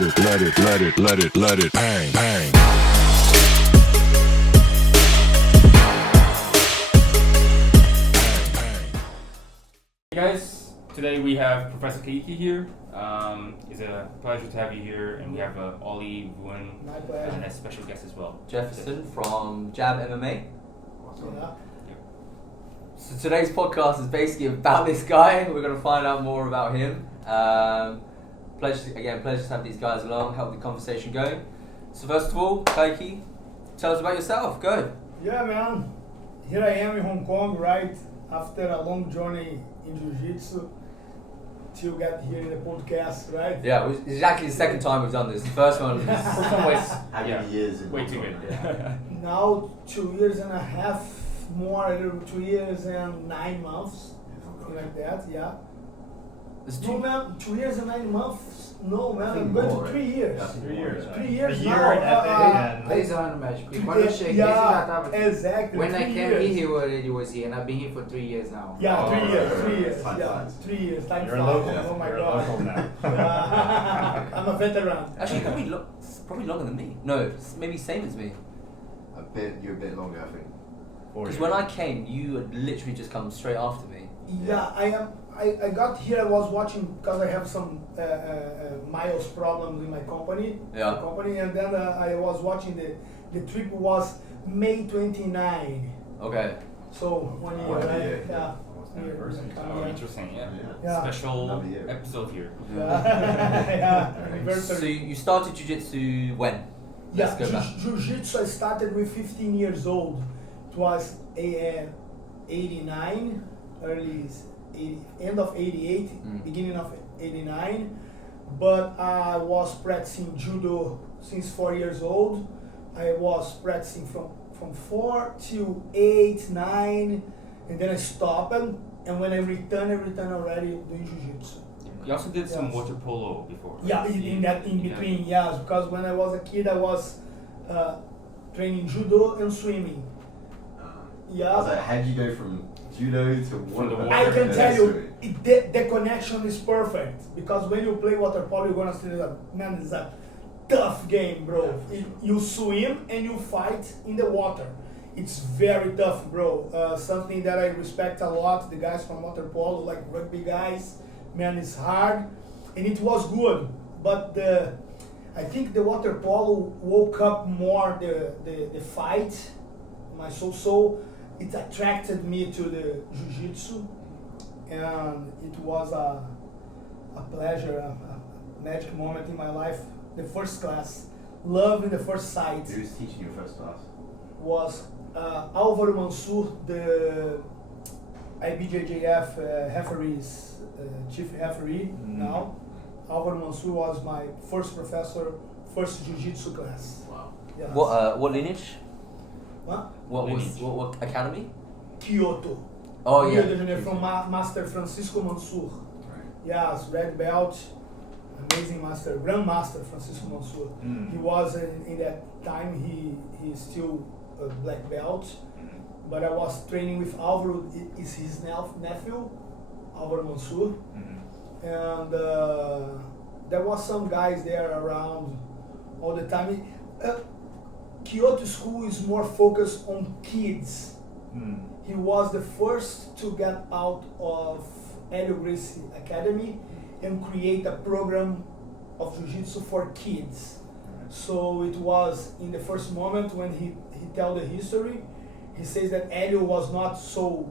let it bang, bang. Hey guys, today we have Professor Caique here. It's a pleasure to have you here, and we have Ollie Vuan and a special guest as well. Jefferson from Jab MMA. Yeah. So today's podcast is basically about this guy. We're going to find out more about him. Pleasure to have these guys along, help the conversation going. So first of all, Caique, tell us about yourself. Go. Yeah, man. Here I am in Hong Kong, right? After a long journey in Jiu-Jitsu to get here in the podcast, right? Yeah, it was exactly the second time we've done this. The first one was First one was How many years? way too good. Now 2 years and a half more, a little 2 years and 9 months, something like that, yeah. It's No, man, 2 years and 9 months. No, man, I'm going to 3 years. Yeah, 3 years. 3 years A now. year and a Três anos, mas porque quando eu cheguei, você já tava aqui. Exactly. When I 3 came years. here, he already was here, and I've been here for 3 years now. Yeah, Oh, 3 years, right, 3 right, years, right. yeah, Time 3 years. Time You're a flies. local. Oh my You're God. a local now. I'm a veteran. actually probably longer than me. No, it's maybe same as me. You're a bit longer, I think. Because when I came, you had literally just come straight after me. Yeah, I got here. I was watching because I have some miles problems in my company. Yeah. My company, and then I was watching the trip was May 29. Okay. So 1 year, One right? year, Yeah. yeah. Anniversary. Oh, interesting. Yeah. Yeah. Special Another year. episode here. Yeah. So Anniversary. you started jiu-jitsu when? Yeah, Let's go back. Jiu-Jitsu I started with 15 years old. It was 89, end of 88, beginning of 89. But I was practicing judo since 4 years old. I was practicing from 4 to 8, 9, and then I stopped. And when I returned already doing Jiu-Jitsu. You also did some Yes. water polo before. Right? Yeah, in between, yes, because when I was a kid, I was training judo and swimming. Yeah, I was like, how'd you go from judo to water? the water. I can Yeah, tell you, the connection is perfect because when you play water polo, you're gonna see that, man, it's a tough game, bro. You swim and you fight in the water. It's very tough, bro. Something that I respect a lot, the guys from water polo, like rugby guys, man, it's hard, and it was good. But I think the water polo woke up more the fight, my soul. So it attracted me to the jiu-jitsu, and it was a pleasure, a magic moment in my life. The first class, love in the first sight, Who was teaching you first class? was Álvaro Mansur, the IBJJF referees, chief referee now. Álvaro Mansur was my first professor, first jiu-jitsu class. Wow. Yes. What lineage? What? What academy? Kyoto. Oh Rio yeah. de Janeiro, from Master Francisco Mansur. Right. Yes, red belt, amazing master, grandmaster Francisco Mansur. He was in that time. He's still a black belt, but I was training with Álvaro. Is his nephew, Álvaro Mansur, and there was some guys there around all the time. Kyoto school is more focused on kids. He was the first to get out of Hélio Gracie Academy and create a program of jiu-jitsu for kids. So it was in the first moment when he tell the history, he says that Hélio was not so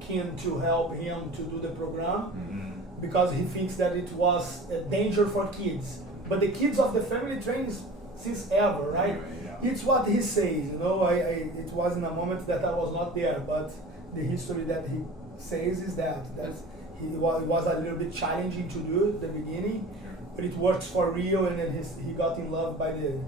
keen to help him to do the program because he thinks that it was a danger for kids. But the kids of the family trains since ever, right? Anyway, yeah. It's what he says, you know. It was in a moment that I was not there, but the history that he says is that it was a little bit challenging to do at the beginning, but it works for real, and then he got in love by the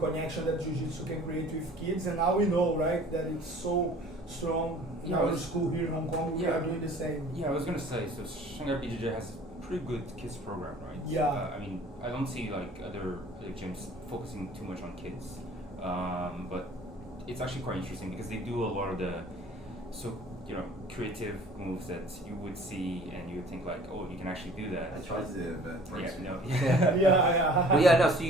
connection that jiu-jitsu can create with kids, and now we know, right, that it's so strong in Yeah, our it's- school here in Hong Kong. We yeah. are doing the same. Yeah, I was gonna say, so Shanghai BJJ has a pretty good kids program, right? Yeah. I mean, I don't see like other gyms focusing too much on kids, but it's actually quite interesting because they do a lot of the. So creative moves that you would see and you would think like, oh, you can actually do that. I tried to do it, but Yeah, no. Yeah. Well, yeah, no. So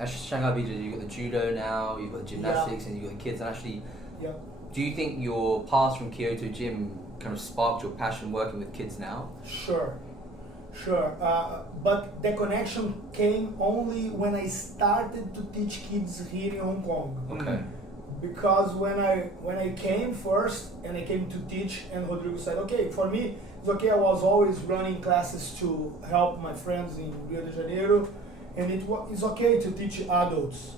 at Shanghai BJJ, you've got the judo now, you've got the gymnastics, and you've got the kids. And actually, Yeah. do you think your pass from Kyoto Gym kind of sparked your passion working with kids now? Sure. But the connection came only when I started to teach kids here in Hong Kong. Okay. Because when I came first and I came to teach, and Rodrigo said, okay, for me it's okay. I was always running classes to help my friends in Rio de Janeiro, and it's okay to teach adults.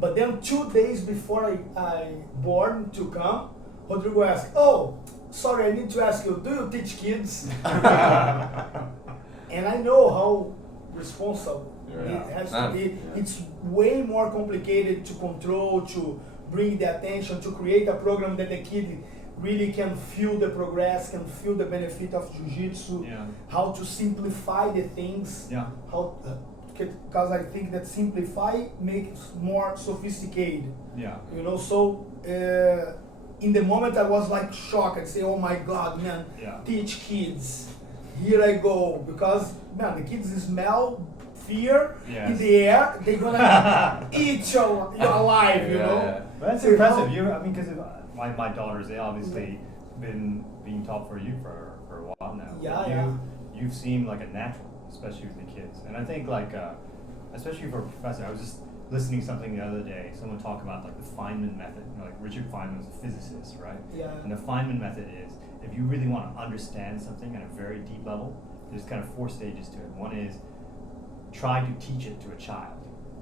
But then 2 days before I born to come, Rodrigo asked, oh, sorry, I need to ask you, do you teach kids? And I know how responsible it has to be. It's way more complicated to control, to bring the attention, to create a program that the kid really can feel the progress, can feel the benefit of jiu-jitsu, how to simplify the things, because I think that simplify makes more sophisticated. So in the moment I was like shocked. I say, oh my God, man, teach kids. Here I go, because man, the kids smell fear in the air. They're gonna eat you alive, you know. But that's impressive. Because my daughters, they obviously been being taught for you for a while now. You've seemed like a natural, especially with the kids. And I think especially for a professor, I was just listening to something the other day. Someone talk about like the Feynman method. Like Richard Feynman was a physicist, right? Yeah. And the Feynman method is, if you really want to understand something at a very deep level, there's kind of 4 stages to it. One is try to teach it to a child.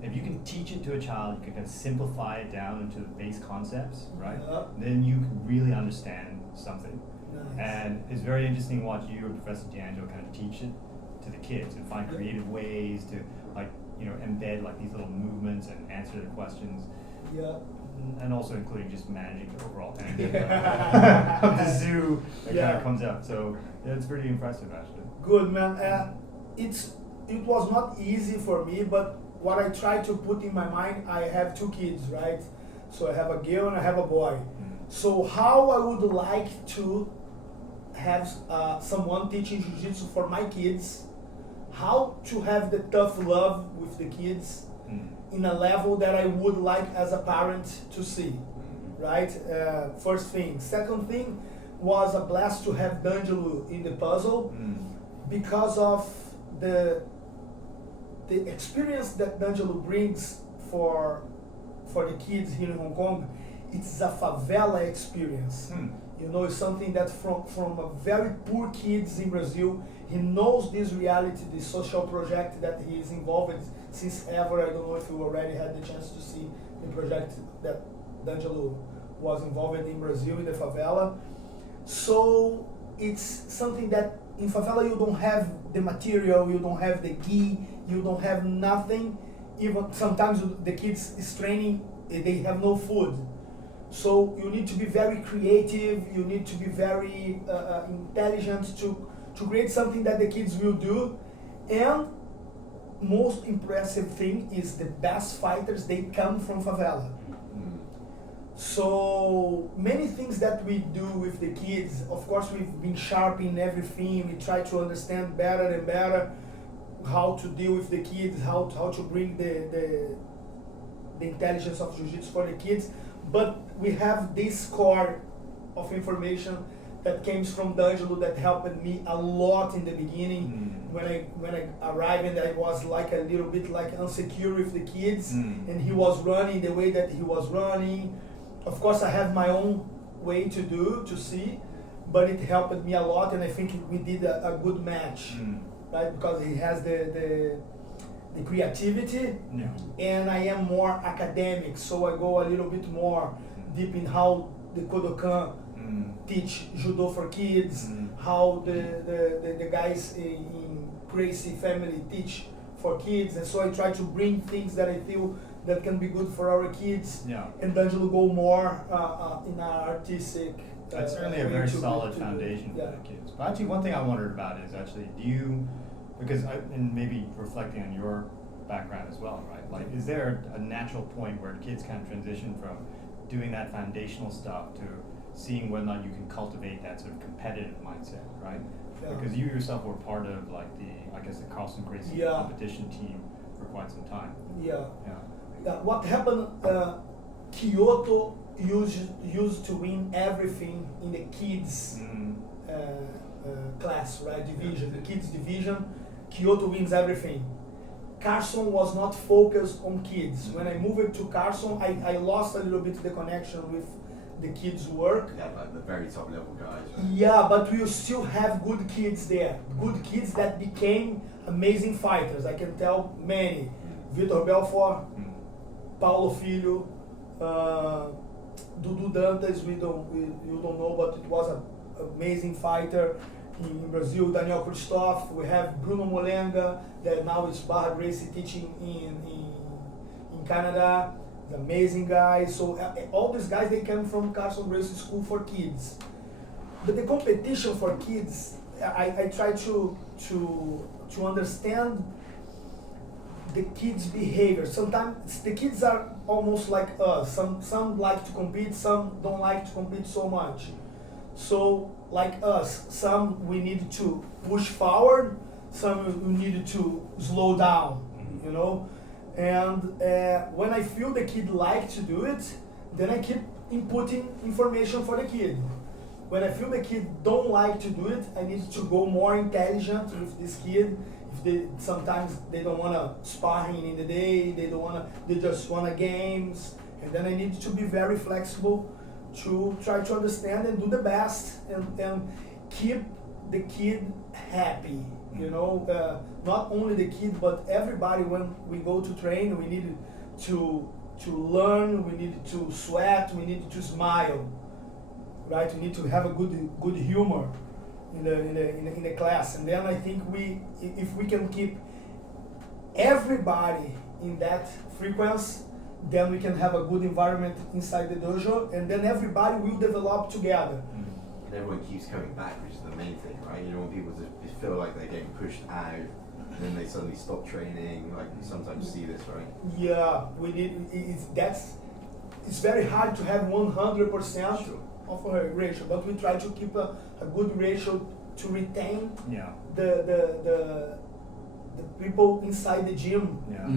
If you can teach it to a child, you can kind of simplify it down into the base concepts, right? Then you can really understand something. Nice. And it's very interesting to watch you and Professor D'Angelo kind of teach it to the kids and find creative ways to embed like these little movements and answer their questions. Yeah. And also including just managing the overall tangent of the zoo that kind of comes out. So it's pretty impressive, actually. Good, man. It was not easy for me, but what I try to put in my mind, I have 2 kids, right? So I have a girl and I have a boy. So how I would like to have someone teaching jiu-jitsu for my kids, how to have the tough love with the kids in a level that I would like as a parent to see, right? First thing. Second thing was a blast to have D'Angelo in the puzzle because of the experience that D'Angelo brings for the kids here in Hong Kong. It's a favela experience. It's something that from a very poor kids in Brazil, he knows this reality, this social project that he is involved in since ever. I don't know if you already had the chance to see the project that D'Angelo was involved in Brazil, in the favela. So it's something that in favela you don't have the material, you don't have the gi, you don't have nothing. Even sometimes the kids is training, they have no food. So you need to be very creative, you need to be very intelligent to create something that the kids will do. And most impressive thing is the best fighters, they come from favela. So many things that we do with the kids, of course we've been sharpening everything, we try to understand better and better how to deal with the kids, how to bring the intelligence of jiu-jitsu for the kids. But we have this core of information that came from D'Angelo that helped me a lot in the beginning. When I arrived and I was like a little bit like insecure with the kids, and he was running the way that he was running. Of course, I have my own way to see, but it helped me a lot, and I think we did a good match, right? Because he has the creativity, and I am more academic, so I go a little bit more deep in how the Kodokan teach judo for kids, how the guys in Gracie family teach for kids, and so I try to bring things that I feel that can be good for our kids, and D'Angelo go more in an artistic. That's certainly a very solid foundation for the kids. But actually, one thing I wondered about is actually, and maybe reflecting on your background as well, right? Like, is there a natural point where kids kind of transition from doing that foundational stuff to seeing whether or not you can cultivate that sort of competitive mindset, right? Yeah. Because you yourself were part of like the Carlson Gracie Yeah. competition team for quite some time. Yeah. Yeah. What happened? Kyoto used to win everything in the kids class, right? Division, the kids division. Kyoto wins everything. Carson was not focused on kids. When I moved to Carson, I lost a little bit the connection with the kids' work. Yeah, like the very top level guys. Right? Yeah, but we still have good kids there. Good kids that became amazing fighters. I can tell many. Vitor Belfort, Paulo Filho, Dudu Dantas, you don't know, but it was an amazing fighter. In Brazil, Daniel Christoph, we have Bruno Molenga, that now is Barra Gracie teaching in Canada. He's an amazing guy. So all these guys, they come from Carson Gracie School for kids. But the competition for kids, I try to understand the kids' behavior. Sometimes the kids are almost like us. Some like to compete, some don't like to compete so much. So like us, some we need to push forward, some we need to slow down, you know. And when I feel the kid like to do it, then I keep inputting information for the kid. When I feel the kid don't like to do it, I need to go more intelligent with this kid. If sometimes they don't want to sparring in the day, they just want games, and then I need to be very flexible to try to understand and do the best and keep the kid happy. You know, not only the kid but everybody. When we go to train, we need to learn. We need to sweat. We need to smile. Right? We need to have a good humor in the class. And then I think if we can keep everybody in that frequency, then we can have a good environment inside the dojo, and then everybody will develop together. And everyone keeps coming back, which is the main thing, right? You don't want people to feel like they're getting pushed out, and then they suddenly stop training. Like you sometimes see this, right? Yeah, we need. It's very hard to have 100% Sure. of a ratio, but we try to keep a good ratio to retain Yeah. the people inside the gym. Yeah.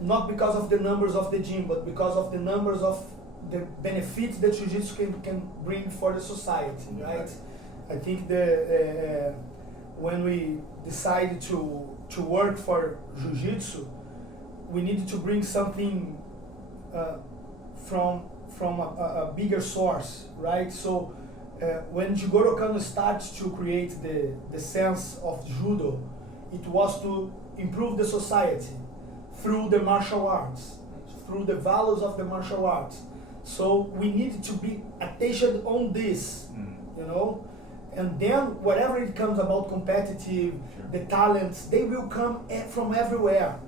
Not because of the numbers of the gym, but because of the numbers of the benefits that Jiu-Jitsu can bring for the society, right? I think when we decided to work for Jiu-Jitsu, we needed to bring something from a bigger source, right? So when Jigoro Kano started to create the sense of judo, it was to improve the society through the martial arts, through the values of the martial arts. So we need to be attention on this, you know, and then whatever it comes about competitive, the talents, they will come from everywhere,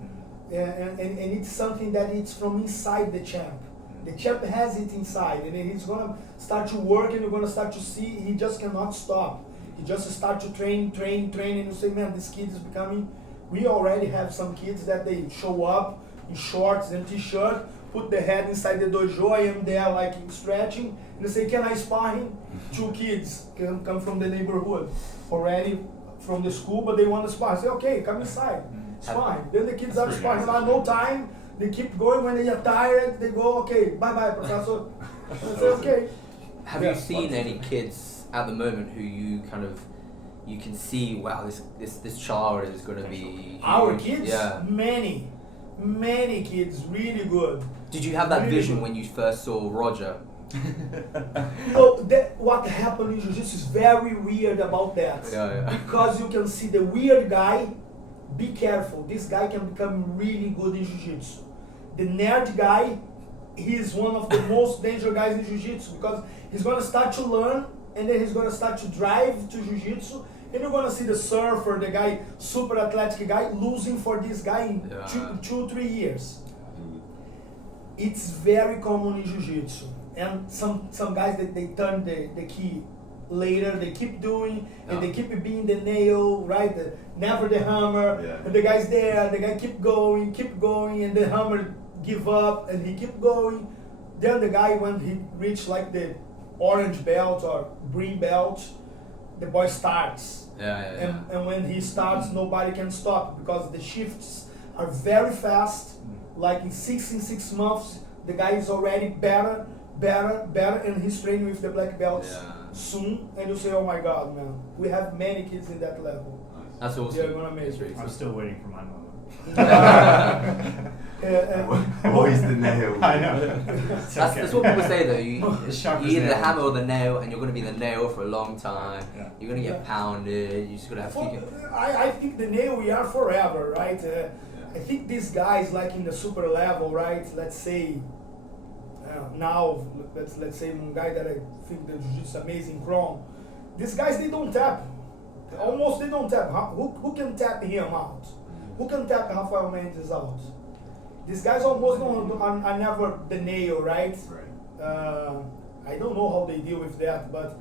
and it's something that it's from inside the champ. The champ has it inside, and he's gonna start to work, and you're gonna start to see he just cannot stop. He just start to train, and you say, man, this kid is becoming. We already have some kids that they show up in shorts and t-shirt, put the head inside the dojo, I am there like stretching, and they say, can I spar him? 2 kids come from the neighborhood, already from the school, but they want to spar. I say, okay, come inside, spar him. Then the kids are sparring, no time, they keep going. When they are tired, they go, okay, bye-bye, professor. I say, okay. Have you seen any kids at the moment who you can see, wow, this child is going to be huge. Our kids, yeah. many kids, really good. Did you have that Really vision good. when you first saw Roger? What happened in Jiu-Jitsu is very weird about that. Yeah. Because you can see the weird guy, be careful, this guy can become really good in Jiu-Jitsu. The nerd guy, he is one of the most dangerous guys in Jiu-Jitsu, because he's going to start to learn, and then he's going to start to drive to Jiu-Jitsu, and you're going to see the surfer, the guy, super athletic guy, losing for this guy in 2-3 years. It's very common in Jiu-Jitsu. And some guys, they turn the key later, they keep doing, and they keep being the nail, right? Never the hammer, and the guy's there, the guy keep going, and the hammer give up, and he keep going. Then the guy, when he reached like the orange belt or green belt, the boy starts. And when he starts, nobody can stop because the shifts are very fast. Like in 6 months, the guy is already better, and he's training with the black belts soon. And you say, oh my God, man, we have many kids in that level. That's awesome. They're gonna make it. I'm still waiting for my moment. Always the nail. I know. That's what people say though. You Sharp as either the nail. hammer or the nail, and you're going to be the nail for a long time. Yeah. You're going to get pounded. You just got to have to. I think the nail we are forever, right? I think these guys like in the super level, right? Let's say now, let's say one guy that I think the jiu-jitsu is amazing, Kron. These guys they don't tap. Almost they don't tap. Who can tap him out? Who can tap Rafael Mendes out? These guys almost are never the nail, right? I don't know how they deal with that, but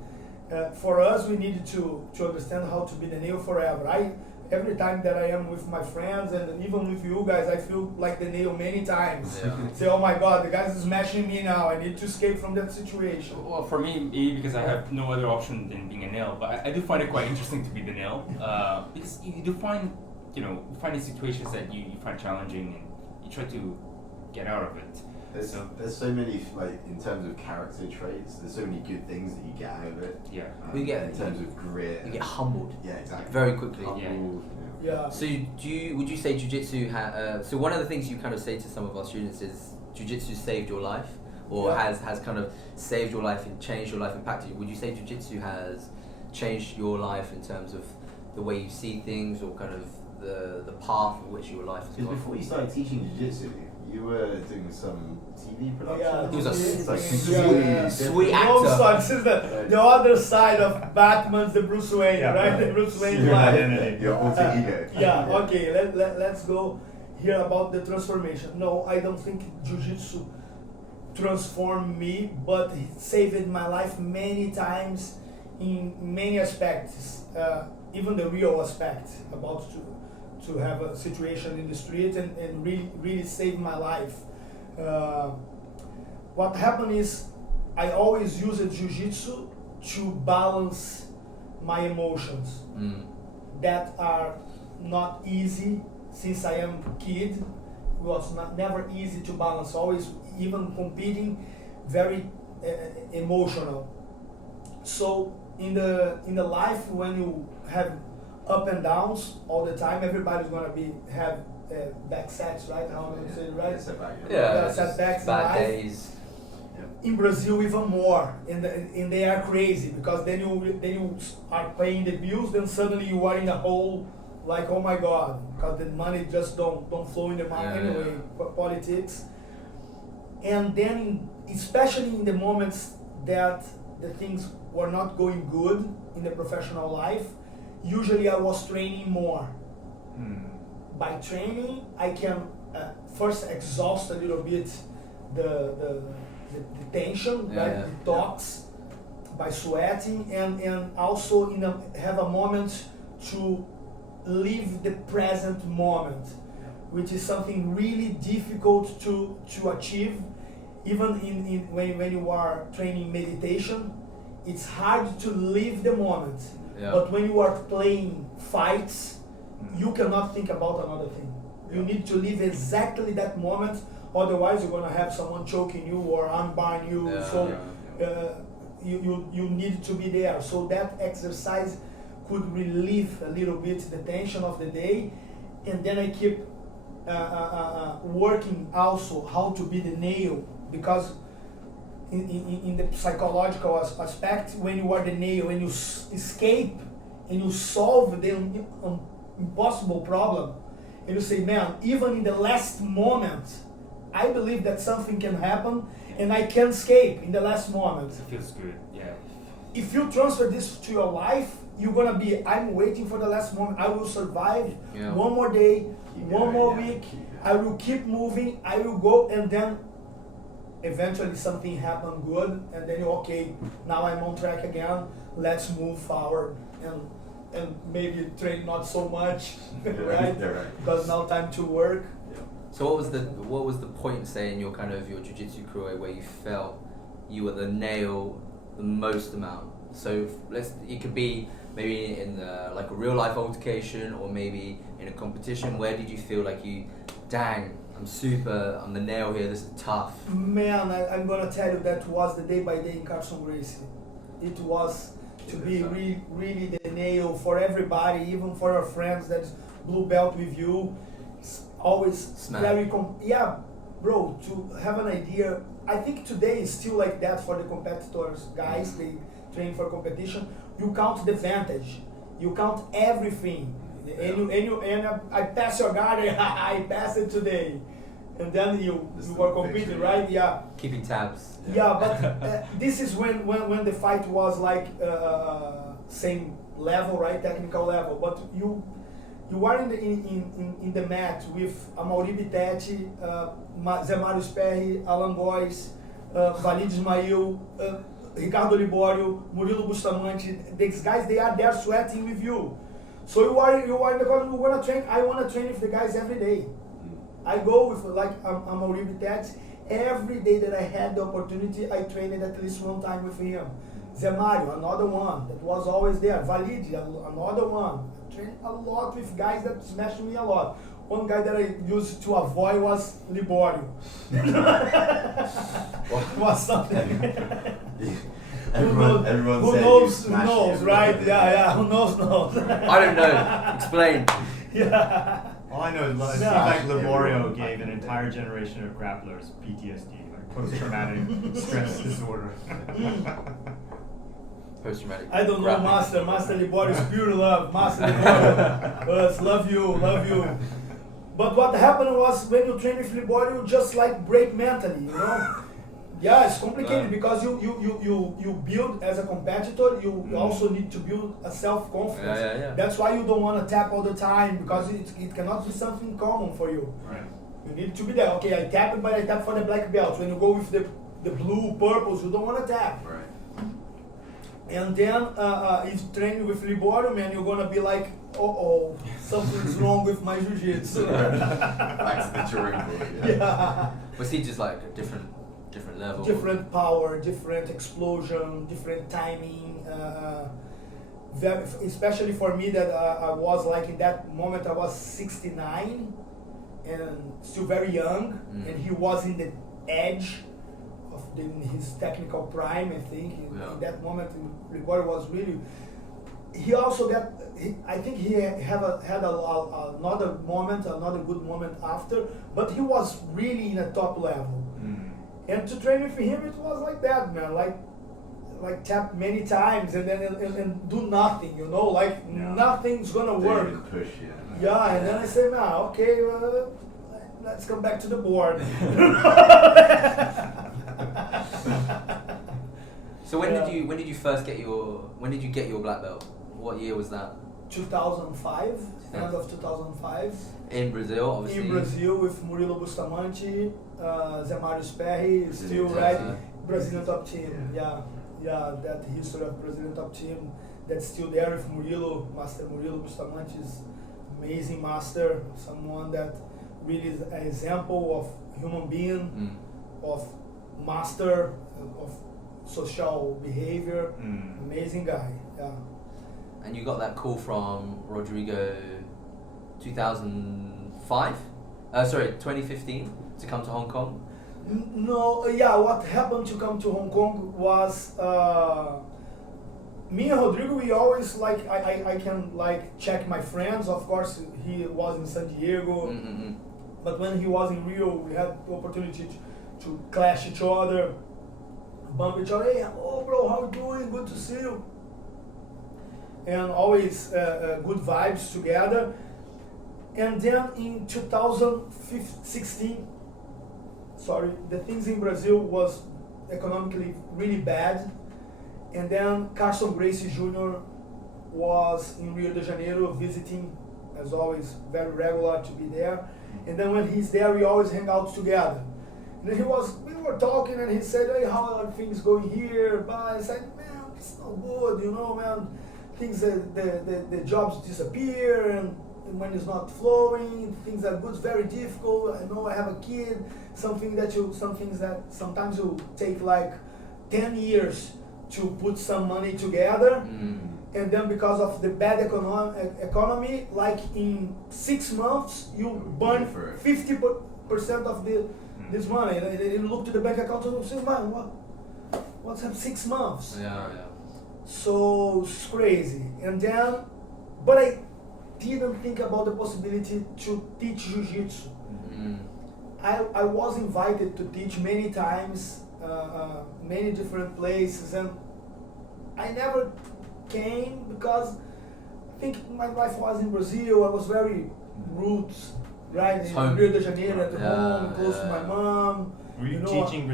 for us, we needed to understand how to be the nail forever. Every time that I am with my friends and even with you guys, I feel like the nail many times. Say, oh my God, the guy's smashing me now. I need to escape from that situation. Well, for me, maybe because I have no other option than being a nail, but I do find it quite interesting to be the nail because you do find, you find these situations that you find challenging and you try to get out of it. There's so many, like, in terms of character traits, there's so many good things that you get out of it. Yeah. You get in terms of grit. You get humbled. Yeah, exactly. Very quickly. Humbled, Yeah. So would you say jiu-jitsu so one of the things you kind of say to some of our students is jiu-jitsu saved your life or has kind of saved your life and changed your life, impacted you? Would you say jiu-jitsu has changed your life in terms of the way you see things or kind of the path in which your life has Because gone? before you started teaching jiu-jitsu, you were doing some TV production. He was a sweet actor. No, this is the other side of Batman's the Bruce Wayne, right? The Bruce Wayne Your life. identity. Your alter ego. Okay, let's go here about the transformation. No, I don't think jiu-jitsu transformed me, but it saved my life many times in many aspects, even the real aspect about to have a situation in the street and really save my life. What happened is I always used jiu-jitsu to balance my emotions that are not easy since I am a kid. It was never easy to balance, always, even competing, very emotional. So in the life when you have up and downs all the time, everybody's gonna have backsets, right? How do you say it, right? Setbacks in bad life. days. In Brazil even more, and they are crazy because then you are paying the bills, then suddenly you are in a hole, like oh my God, because the money just don't flow in the money anyway. Politics, and then especially in the moments that the things were not going good in the professional life, usually I was training more. By training, I can first exhaust a little bit the tension, right? The talks by sweating, and also have a moment to live the present moment, which is something really difficult to achieve. Even when you are training meditation, it's hard to live the moment. But when you are playing fights, you cannot think about another thing. You need to live exactly that moment, otherwise you're gonna have someone choking you or armbarring you. You need to be there. So that exercise could relieve a little bit the tension of the day, and then I keep working also how to be the nail, because in the psychological aspect, when you are the nail, when you escape and you solve the impossible problem, and you say, man, even in the last moment, I believe that something can happen and I can escape in the last moment. It feels good, yeah. If you transfer this to your life, you're gonna be, I'm waiting for the last moment, I will survive one more day, one more week, I will keep moving, I will go, and then eventually something happened good, and then you're okay, now I'm on track again, let's move forward and maybe train not so much, right? Because now time to work. So what was the point, say, in your jiu-jitsu career where you felt you were the nail the most amount? So it could be maybe in like a real life altercation, or maybe in a competition. Where did you feel like dang, I'm the nail here, this is tough? Man, I'm gonna tell you, that was the day by day in Carson Gracie. It was to be really the nail for everybody, even for our friends that's blue belt with you. It's always very yeah, bro, to have an idea. I think today is still like that for the competitors, guys. They train for competition. You count the advantage, you count everything, and I pass your guard. I pass it today, and then you were competing, right? Yeah. Keeping tabs. Yeah, but this is when the fight was like same level, right? Technical level. But you are in the mat with Amaury Bittetti, Zé Mário Sperry, Alan Góes, Valide Ismail, Ricardo Libório, Murilo Bustamante. These guys, they are there sweating with you. So you are in the corner. You wanna train. I wanna train with the guys every day. I go with like Amaury Bittetti. Every day that I had the opportunity, I trained at least one time with him. Zé Mário, another one that was always there. Valide, another one. I trained a lot with guys that smashed me a lot. One guy that I used to avoid was Libório. Was something. Everyone who said knows, you smashed him. right? Yeah, who knows. I don't know. Explain. Yeah. All I know is it seems Yeah. like Liborio gave an entire generation of grapplers PTSD, like post-traumatic stress disorder. Post-traumatic. I don't know, grappling. Master Libório is pure love. Master Libório, us, love you. But what happened was, when you train with Libório, you just like break mentally, you know? Yeah, it's complicated because you build as a competitor, you also need to build a self-confidence. Yeah. That's why you don't want to tap all the time, because it cannot be something common for you. Right. You need to be there. Okay, I tap it, but I tap for the black belts. When you go with the blue, purples, you don't want to tap. Right. And then if you train with Libório, man, you're gonna be like, oh, something's wrong with my jiu-jitsu. Back to the drawing board. Yeah. Was he just like a different level? Different power, different explosion, different timing. Especially for me, that I was like, in that moment I was 69 and still very young, and he was in the edge of his technical prime, I think. In that moment, Libório was really. He also got. I think he had another good moment after, but he was really in a top level. And to train with him, it was like that, man. Like tap many times and then and do nothing, you know, like nothing's gonna work. Didn't even push, Yeah, and then I say, man, okay, let's come back to the board. So when did you first get your black belt? What year was that? 2005, end of 2005. In Brazil, obviously. In Brazil with Murilo Bustamante, Zé Mário Sperry, still right, Brazilian top team. Yeah, that history of Brazilian top team that's still there with Murilo. Master Murilo Bustamante is amazing master, someone that really is an example of human being, of master, of social behavior. Amazing guy. Yeah. And you got that call from Rodrigo 2015 to come to Hong Kong? No, what happened to come to Hong Kong was me and Rodrigo, we always like, I can like check my friends. Of course, he was in San Diego, but when he was in Rio, we had the opportunity to clash each other, bump each other. Hey, oh bro, how you doing? Good to see you. And always good vibes together. And then in 2016, the things in Brazil was economically really bad. And then Carson Gracie Jr. was in Rio de Janeiro visiting, as always, very regular to be there. And then when he's there, we always hang out together. And then we were talking, and he said, hey, how are things going here? But I said, man, it's not good, you know, man. Things the jobs disappear, and when it's not flowing, things are good, very difficult. I know I have a kid, some things that sometimes will take like 10 years to put some money together. And then because of the bad economy, like in 6 months, you burn 50% of this money. And you look to the bank account and you say, man, what's up 6 months? Yeah. So it's crazy. And then, but I didn't think about the possibility to teach jiu-jitsu. I was invited to teach many times, many different places, and I never came because I think my life was in Brazil. I was very roots, right? In Rio de Janeiro, at home, close to my mom. Were you teaching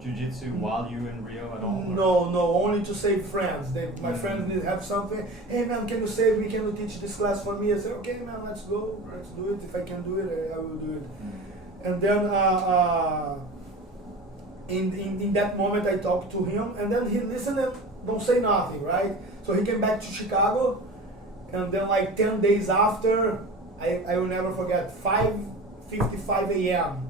jiu-jitsu while you were in Rio at all? No, only to save friends. My friends need to have something. Hey man, can you save me? Can you teach this class for me? I said, okay man, let's go. Let's do it. If I can do it, I will do it. And then in that moment I talked to him, and then he listened and don't say nothing, right? So he came back to Chicago, and then like 10 days after, I will never forget, 5:55 a.m.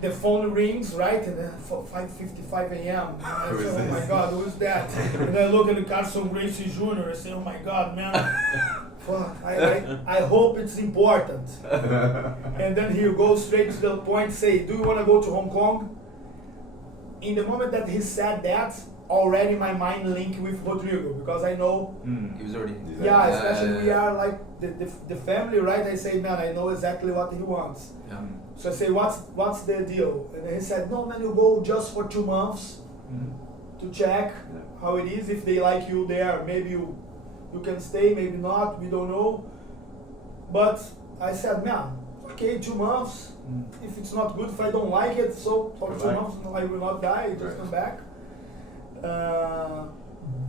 The phone rings, right? And then 5:55 a.m. I say, oh my God, who is that? And I look at the Carson Gracie Jr. I say, oh my God, man. Fuck, I hope it's important. And then he goes straight to the point, say, do you want to go to Hong Kong? In the moment that he said that, already my mind linked with Rodrigo, because I know He was already. yeah, especially we are like the family, right? I say, man, I know exactly what he wants. Yeah. So I say, what's the deal? And he said, no man, you go just for 2 months to check how it is. If they like you there, maybe you can stay, maybe not, we don't know. But I said, man, okay, 2 months. If it's not good, if I don't like it, so for 2 months I will not die, just come back.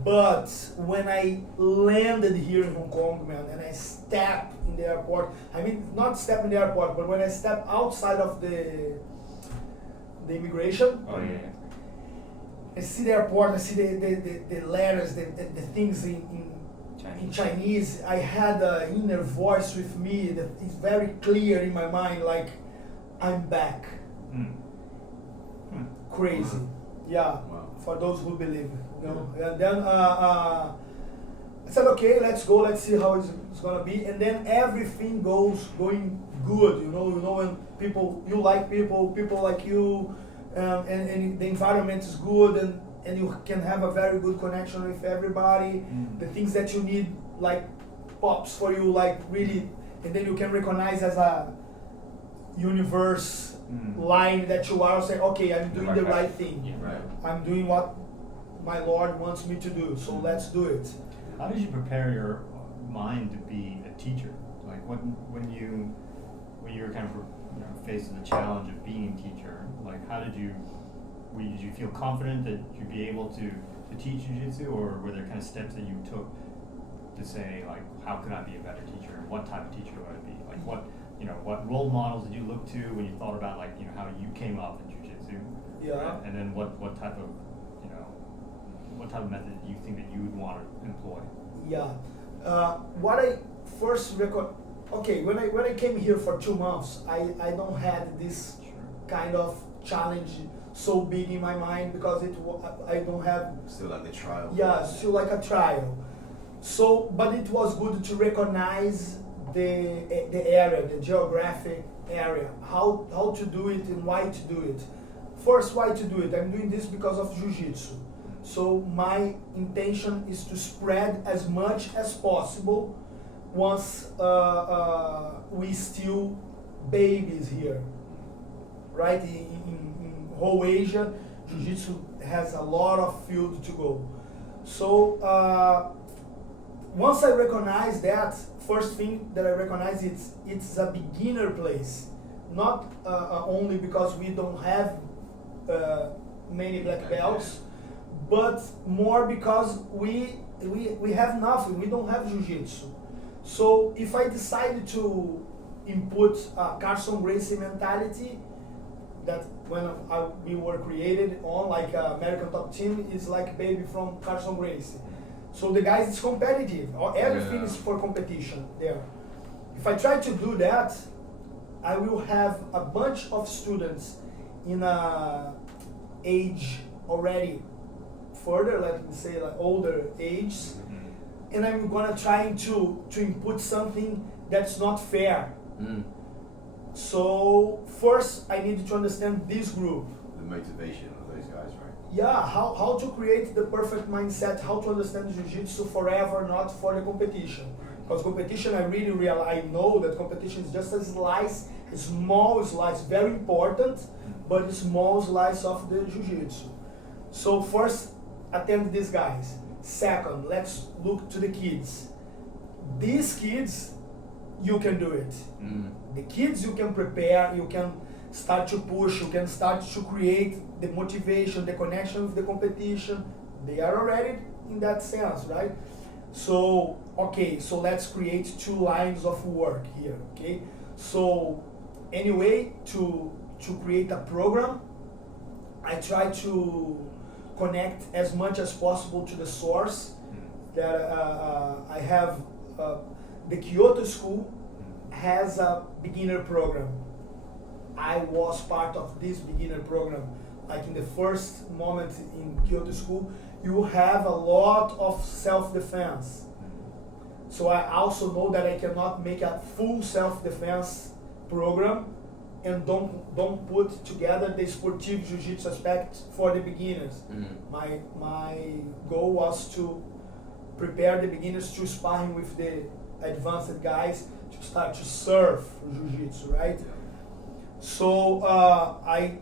But when I landed here in Hong Kong, man, and I stepped in the airport, I mean, not step in the airport, but when I stepped outside of the immigration, I see the airport, I see the letters, the things in Chinese. I had an inner voice with me that is very clear in my mind, like, I'm back. Crazy. Yeah. For those who believe, you know. And then I said, okay, let's go, let's see how it's gonna be. And then everything going good, you know, when you like people like you, and the environment is good, and you can have a very good connection with everybody. The things that you need, like, pops for you, like, really, and then you can recognize as a universe line that you are, say, okay, I'm doing the right thing. Yeah. Right. I'm doing what my Lord wants me to do, so let's do it. How did you prepare your mind to be a teacher? Like when you were kind of faced with the challenge of being a teacher, like did you feel confident that you'd be able to teach jiu-jitsu, or were there kind of steps that you took to say, like, how could I be a better teacher, and what type of teacher would I be? Like what role models did you look to when you thought about, like, how you came up in jiu-jitsu? Yeah. Right? And then what type of method do you think that you would want to employ? Yeah. What I first when I came here for 2 months, I don't had this kind of challenge so big in my mind, because I don't have Still like the trial. yeah, still like a trial. So, but it was good to recognize the area, the geographic area, how to do it and why to do it. First, why to do it? I'm doing this because of jiu-jitsu. So my intention is to spread as much as possible once we still babies here, right? In whole Asia, jiu-jitsu has a lot of field to go. So once I recognize that, first thing that I recognize, it's a beginner place, not only because we don't have many black belts, but more because we have nothing. We don't have jiu-jitsu. So if I decided to input a Carson Gracie mentality, that when we were created on, like, American Top Team is like baby from Carson Gracie. So the guys is competitive, or everything is for competition there. If I try to do that, I will have a bunch of students in a age already further, let me say like older age, and I'm gonna try to input something that's not fair. So first I need to understand this group. The motivation of those guys, right? Yeah, how to create the perfect mindset, how to understand jiu-jitsu forever, not for the competition. Because competition, I know that competition is just a slice, a small slice, very important, but a small slice of the jiu-jitsu. So first, attend these guys. Second, let's look to the kids. These kids, you can do it. The kids you can prepare, you can start to push, you can start to create the motivation, the connection with the competition. They are already in that sense, right? So, okay, so let's create 2 lines of work here, okay? So, anyway, to create a program, I try to connect as much as possible to the source. That I have, the Kyoto school has a beginner program. I was part of this beginner program. Like in the first moment in Kyoto school, you have a lot of self-defense. So I also know that I cannot make a full self-defense program and don't put together the sportive jiu-jitsu aspect for the beginners. My goal was to prepare the beginners to sparring with the advanced guys to start to serve jiu-jitsu, right? So I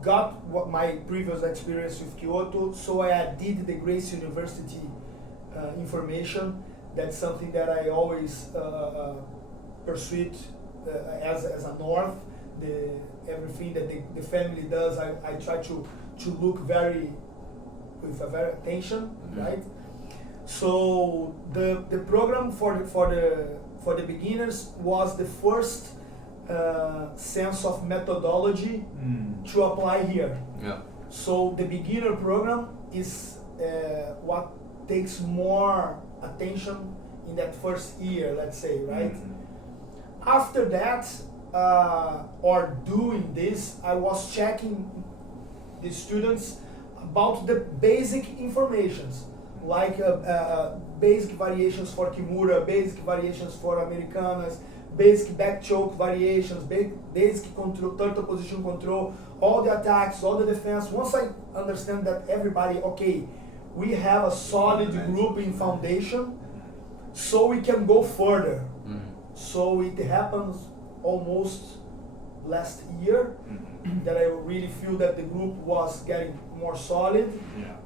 got what my previous experience with Kyoto, so I did the Grace University information. That's something that I always pursued as a north. Everything that the family does, I try to look with a very attention, right? So the program for the beginners was the first sense of methodology to apply here. Yeah. So the beginner program is what takes more attention in that first year, let's say, right? After that, or doing this, I was checking the students about the basic informations, like basic variations for Kimura, basic variations for Americanas, basic back choke variations, basic control, turtle position control, all the attacks, all the defense. Once I understand that everybody, okay, we have a solid grouping foundation, so we can go further. So it happens almost last year that I really feel that the group was getting more solid.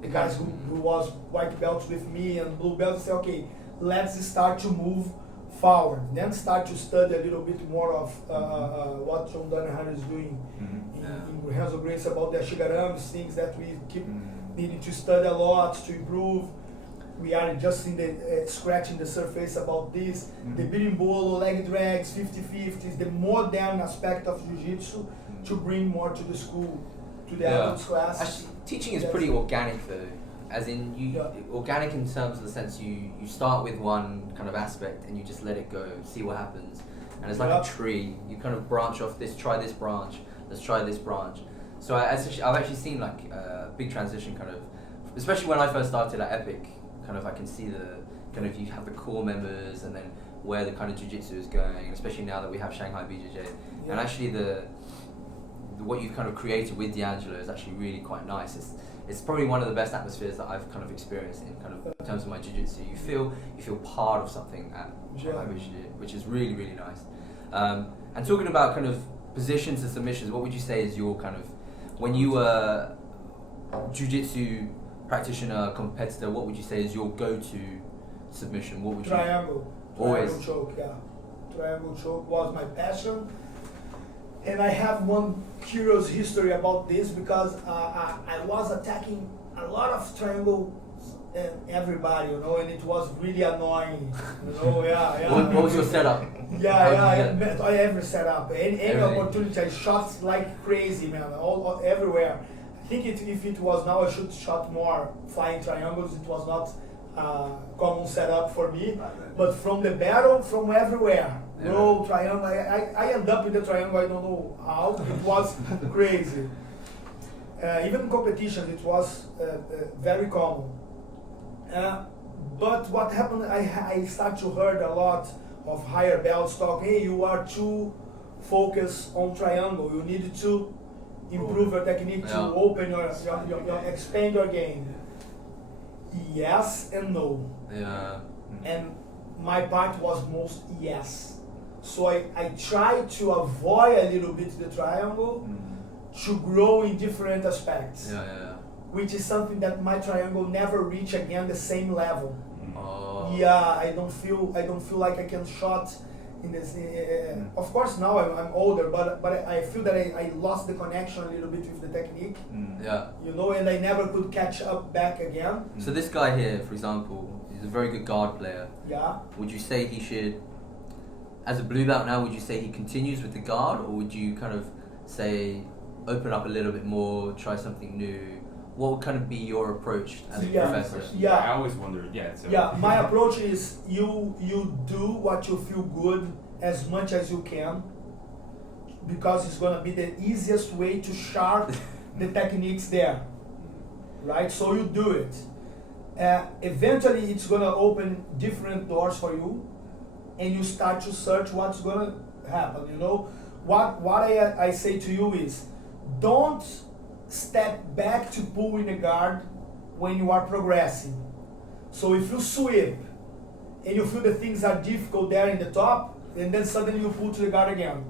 The guys who was white belts with me and blue belts say, okay, let's start to move forward. Then start to study a little bit more of what John Danaher is doing in Renzo Grace about the Ashigarams, things that we keep needing to study a lot to improve. We are just in the scratching the surface about this. The birimbolo, leg drags, 50-50s, the modern aspect of jiu-jitsu to bring more to the school, to the adults class. Actually, teaching is pretty organic though. As in, organic in terms of the sense you start with one kind of aspect and you just let it go, see what happens. And it's like a tree. You kind of branch off this, try this branch, let's try this branch. So I've actually seen like a big transition kind of, especially when I first started at Epic, kind of I can see the, kind of you have the core members and then where the kind of jiu-jitsu is going, and especially now that we have Shanghai BJJ. And actually the what you've kind of created with D'Angelo is actually really quite nice. It's probably one of the best atmospheres that I've kind of experienced in kind of in terms of my jiu-jitsu. You feel part of something at Shanghai BJJ, which is really, really nice. And talking about kind of positions and submissions, what would you say is your kind of, when you were jiu-jitsu practitioner, competitor, what would you say is your go-to submission? What would you? Triangle choke, Triangle choke was my passion. And I have one curious history about this because I was attacking a lot of triangle and everybody, and it was really annoying, What was your setup? Every setup, any opportunity, I shot like crazy, man, all everywhere. I think if it was now, I should shot more flying triangles. It was not common setup for me, but from the battle, from everywhere. No triangle. I end up in the triangle. I don't know how. It was crazy. Even in competitions, it was very common. But what happened, I started to hear a lot of higher belts talk, hey, you are too focused on triangle. You need to improve your technique to open your expand your game. Yes and no. Yeah. And my part was most yes. So I tried to avoid a little bit the triangle to grow in different aspects. Yeah. Which is something that my triangle never reach again the same level. Oh. Yeah, I don't feel like I can shot in this. Of course now I'm older, but I feel that I lost the connection a little bit with the technique. Yeah. You know, and I never could catch up back again. So this guy here, for example, is a very good guard player. Yeah. Would you say he should, as a blue belt now, would you say he continues with the guard, or would you kind of say open up a little bit more, try something new? What would kind of be your approach as a professor? Yeah. I always wondered. Yeah. So. Yeah, my approach is you do what you feel good as much as you can, because it's gonna be the easiest way to sharpen the techniques there, right? So you do it. Eventually, it's gonna open different doors for you, and you start to search what's gonna happen. You know, what I say to you is, don't step back to pull in the guard when you are progressing. So if you sweep and you feel the things are difficult there in the top, and then suddenly you pull to the guard again,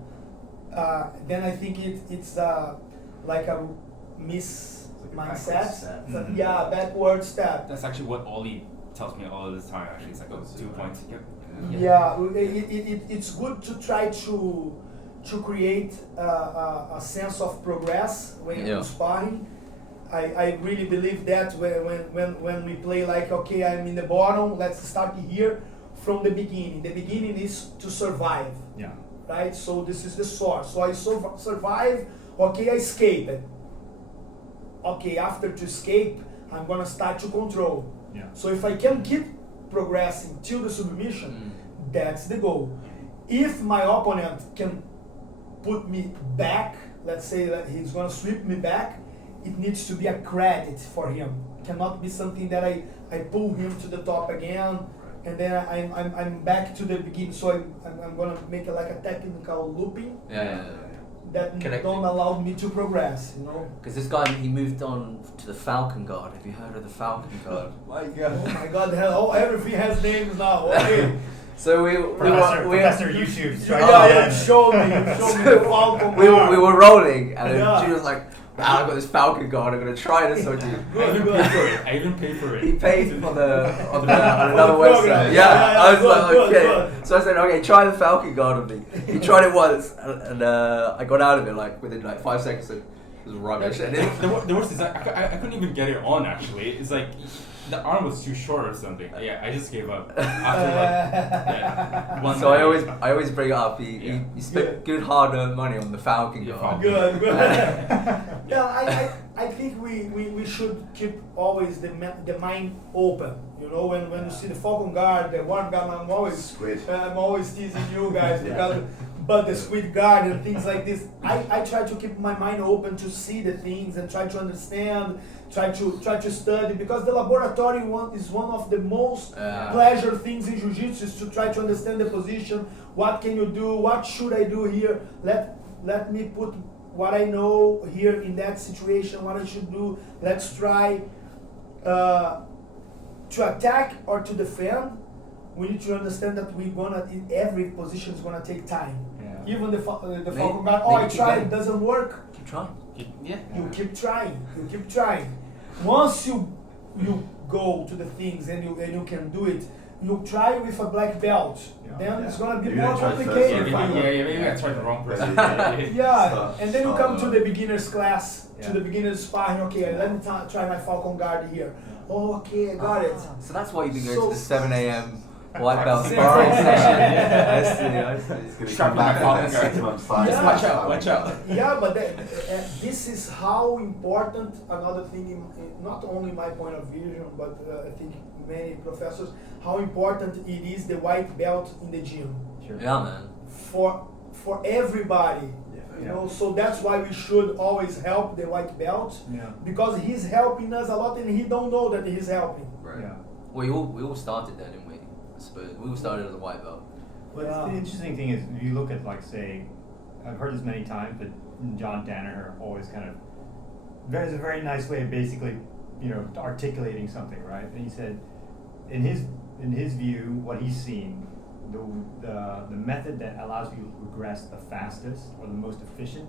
then I think it's like a mindset. Yeah, backward step. That's actually what Ollie tells me all the time. Actually, it's like 2 points. Yep. Yeah, it's good to try to create a sense of progress when you're sparring. I really believe that when we play, like, okay, I'm in the bottom, let's start here from the beginning. The beginning is to survive. Yeah. Right? So this is the source. So I survive, okay, I escape it. Okay, after to escape, I'm gonna start to control. Yeah. So if I can keep progressing till the submission, that's the goal. If my opponent can put me back, let's say that he's gonna sweep me back, it needs to be a credit for him. It cannot be something that I pull him to the top again, and then I'm back to the beginning. So I'm gonna make it like a technical looping that don't allow me to progress, you know. Because this guy, he moved on to the Falcon Guard. Have you heard of the Falcon Guard? My God. Oh my God! Everything has names now. Okay. So Professor YouTube's trying Show me the Falcon Guard. we were rolling, and then Gino was like, "I've got this Falcon Guard. I'm gonna try this on you." I even paid for it. He paid on another website. I was like, okay. Good. So I said, okay, try the Falcon Guard on me. He tried it once, and I got out of it like within like 5 seconds. It was rubbish. The worst is I couldn't even get it on. Actually, it's like the arm was too short or something. Yeah, I just gave up after like one. So I always bring it up. He spent good hard-earned money on the Falcon Guard. Good. Yeah, I think we should keep always the mind open. You know, when you see the Falcon Guard, the Worm Guard, I'm always teasing you guys because. But the squid guard and things like this, I try to keep my mind open to see the things and try to understand, try to study, because the laboratory is one of the most pleasure things in jiu-jitsu, is to try to understand the position. What can you do? What should I do here? Let me put what I know here in that situation. What I should do? Let's try to attack or to defend. We need to understand that every position is gonna take time. Yeah. Even the Falcon Guard. I tried, it doesn't work. Keep trying. You keep trying. You keep trying. Once you go to the things and you can do it, you try with a black belt. Then it's gonna be more complicated. Maybe I tried the wrong person. And then you come to the beginners class, to the beginners sparring. Okay, let me try my Falcon Guard here. Oh, okay, I got it. So that's why you've been going to the 7 a.m. white belt sparring session. I see. It's going to come back in 6 months' time. Watch out. Yeah, but this is how important, another thing, not only my point of vision, but I think many professors, how important it is the white belt in the gym. Sure. Yeah, man. for everybody. You know, so that's why we should always help the white belt, because he's helping us a lot and he don't know that he's helping. Right. Yeah. Well, we all started there, didn't we? I suppose we all started as a white belt. Well, the interesting thing is, if you look at, like, say, I've heard this many times, but John Danaher always kind of, there's a very nice way of basically, you know, articulating something, right? And he said, in his view, what he's seen, the method that allows you to progress the fastest or the most efficient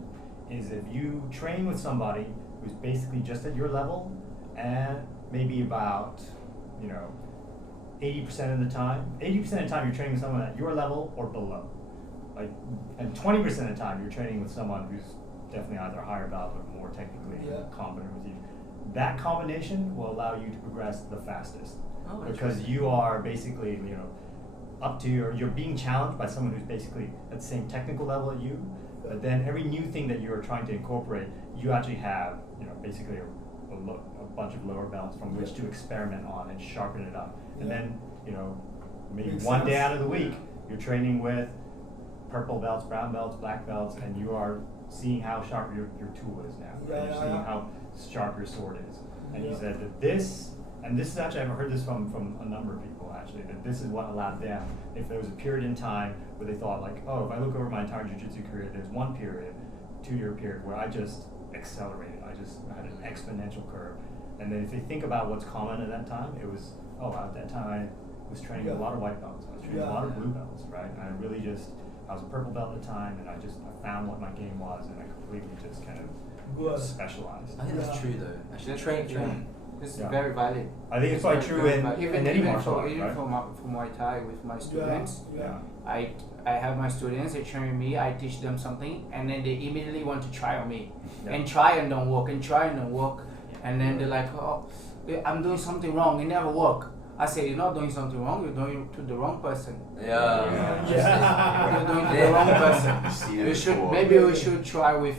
is if you train with somebody who's basically just at your level, and maybe about, you know, 80% of the time you're training with someone at your level or below. Like, and 20% of the time you're training with someone who's definitely either a higher belt or more technically competent with you. That combination will allow you to progress the fastest. Because you are basically, you know, up to you're being challenged by someone who's basically at the same technical level as you, but then every new thing that you're trying to incorporate, you actually have, you know, basically a bunch of lower belts from which to experiment on and sharpen it up. And then, you know, maybe Makes one day sense. out of the week, you're training with purple belts, brown belts, black belts, and you are seeing how sharp your tool is now. Right? You're seeing how sharp your sword is. And he said that this is actually, I've heard this from a number of people actually, that this is what allowed them, if there was a period in time where they thought like, oh, if I look over my entire jiu-jitsu career, there's one period, 2-year period, where I just accelerated, I just had an exponential curve. And then if they think about what's common at that time, it was, at that time I was training a lot of white belts, I was training a lot of blue belts, right? And I really just, I was a purple belt at the time, and I found what my game was, and I completely just kind of specialized. I think that's true though. Actually, train. It's very valid. I think it's quite true in any martial art, right? for Muay Thai with my students. Yeah. I have my students, they train with me, I teach them something, and then they immediately want to try on me. And try and don't work, and try and don't work. And then they're like, oh, I'm doing something wrong, it never work. I say, you're not doing something wrong, you're doing it to the wrong person. Yeah. You're doing it to the wrong person. You should, maybe we should try with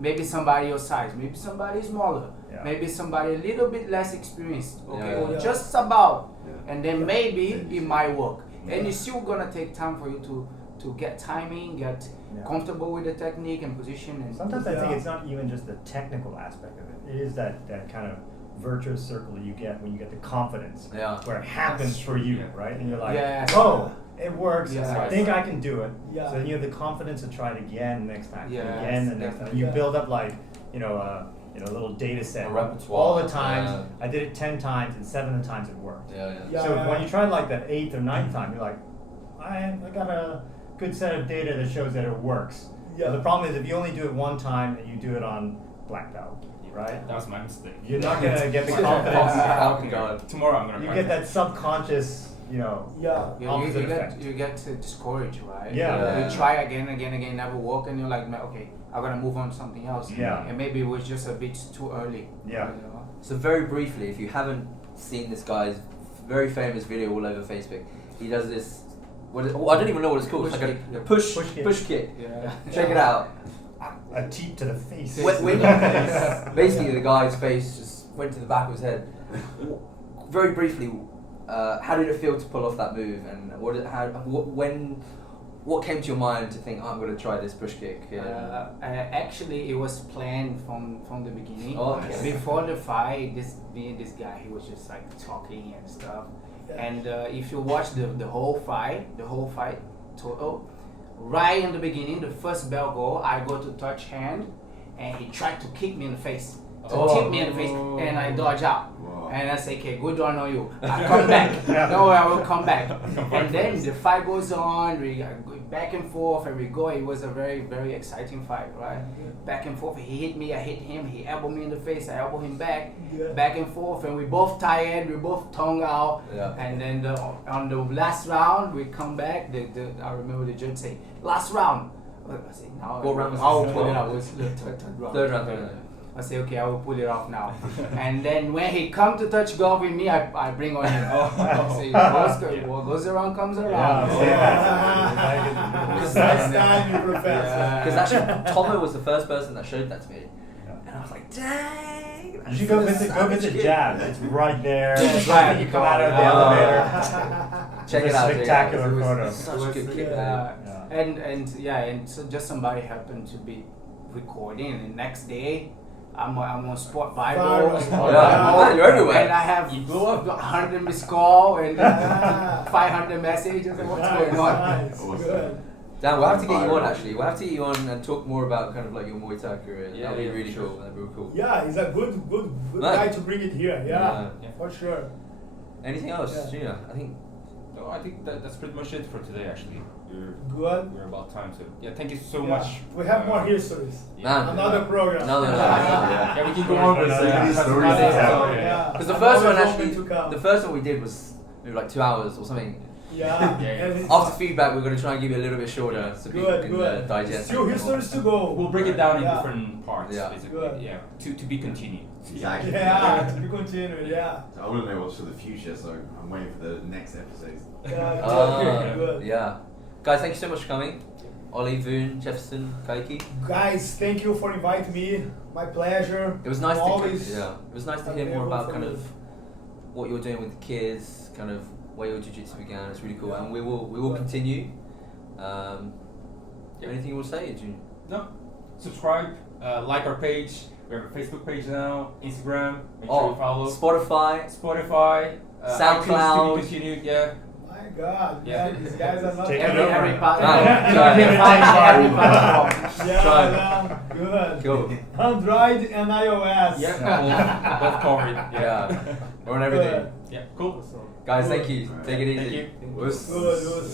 maybe somebody your size, maybe somebody smaller, maybe somebody a little bit less experienced, or just about, and then maybe it might work. And it's still gonna take time for you to get timing, get comfortable with the technique and position. And sometimes I think it's not even just the technical aspect of it. It is that kind of virtuous circle you get when you get the confidence, where it happens for you, right? And you're like, oh, it works. I think I can do it. So then you have the confidence to try it again next time, again the next time. You build up like, you know, a little data set. All the times I did it 10 times, and 7 of the times it worked. So when you try like that 8th or 9th time, you're like, I got a good set of data that shows that it works. But the problem is if you only do it one time and you do it on black belt, right? That was my mistake. You're not gonna get the confidence. Tomorrow I'm gonna. You get that subconscious, you know, opposite effect. You get discouraged, right? Yeah. You try again, never work, and you're like, okay, I'm gonna move on to something else. And maybe it was just a bit too early. You know? So very briefly, if you haven't seen this guy's very famous video all over Facebook, he does this. I don't even know what it's called. It's like a push kick. Check it out. A teep to the face. Basically, the guy's face just went to the back of his head. Very briefly, how did it feel to pull off that move, and what came to your mind to think, I'm going to try this push kick? Actually, it was planned from the beginning. Before the fight, this guy, he was just like talking and stuff. And if you watch the whole fight total, right in the beginning, the first bell go, I go to touch hand, and he tried to kick me in the face, tip me in the face, and I dodge out. And I say, okay, good one on you. I come back. No, I will come back. And then the fight goes on, we go back and forth, and we go. It was a very, very exciting fight, right? Back and forth. He hit me, I hit him. He elbowed me in the face, I elbowed him back. Back and forth, and we both tired, we both tongue out. And then on the last round, we come back. I remember the judge say, last round. I say, now what round was it? I'll pull it out. It was the third round. Third round. I say, okay, I will pull it off now. And then when he come to touch golf with me, I bring on him. I say, what goes around comes around. Nice time, you professor. Because actually, Tomo was the first person that showed that to me. And I was like, dang. You should go visit Jab. It's right there. It's right. You come out of the elevator. Check It's it a out. spectacular It was photo. Such It a was, good kick. Yeah. and so just somebody happened to be recording, and the next day I'm on Sport Bible. Viral. Yeah, you're everywhere. And I have You blew up. 100 missed call and Yeah. 500 messages. And what's Nice, going on? nice, Awesome. good. Dan, we'll have to get you on Viral. actually. We'll have to get you on and talk more about kind of like your Muay Thai career. Yeah, That'd be yeah, really sure. cool. That'd be really cool. Yeah, he's a good Nice. guy to bring it here. Yeah, Yeah. for sure. Anything else, Yeah. Junior? I think. No, I think that's pretty much it for today. Actually, Good. we're about time. So yeah, thank you so Yeah. much. We have more histories. Man. Another program. No. Yeah, we can go on with Stories that. to tell. Yeah. Because the first one Always actually, open to come. the first one we did was maybe like 2 hours or something. Yeah. Yeah. And it's After feedback, we're going to try and give it a little bit shorter so people good, can good. digest. Still it. histories to go. We'll break it down in Yeah. different parts, Yeah. basically. Good. Yeah, to be continued. Exactly. Yeah, to be continued. Yeah. I want to know what's for the future, so I'm waiting for the next episode. Yeah. Ah, Good. yeah. Guys, thank you so much for coming. Ollie, Voon, Jefferson, Caique. Guys, thank you for inviting me. My pleasure. It was nice I'm to always It was nice to hear more available about for kind you. of what you're doing with the kids, kind of where your jiu-jitsu began. It's really cool, Yeah. and we will Good. continue. Yeah. Anything you want to say, Junior? No, subscribe, like our page. We have a Facebook page now, Instagram. Make Oh, sure you follow. Spotify. Spotify, SoundCloud. iTunes to be continued. Yeah. My God. Yeah. Yeah. These guys are not. Take it Every over. platform. Ah, Every sorry. platform. Yeah. Try. Yeah. Good. Cool. Android and iOS. Yeah. Both covered. Yeah. We're on everything. Good. Yeah. Cool. Guys, Good. thank you. Take it easy. Thank you. Wuss. Good. Good.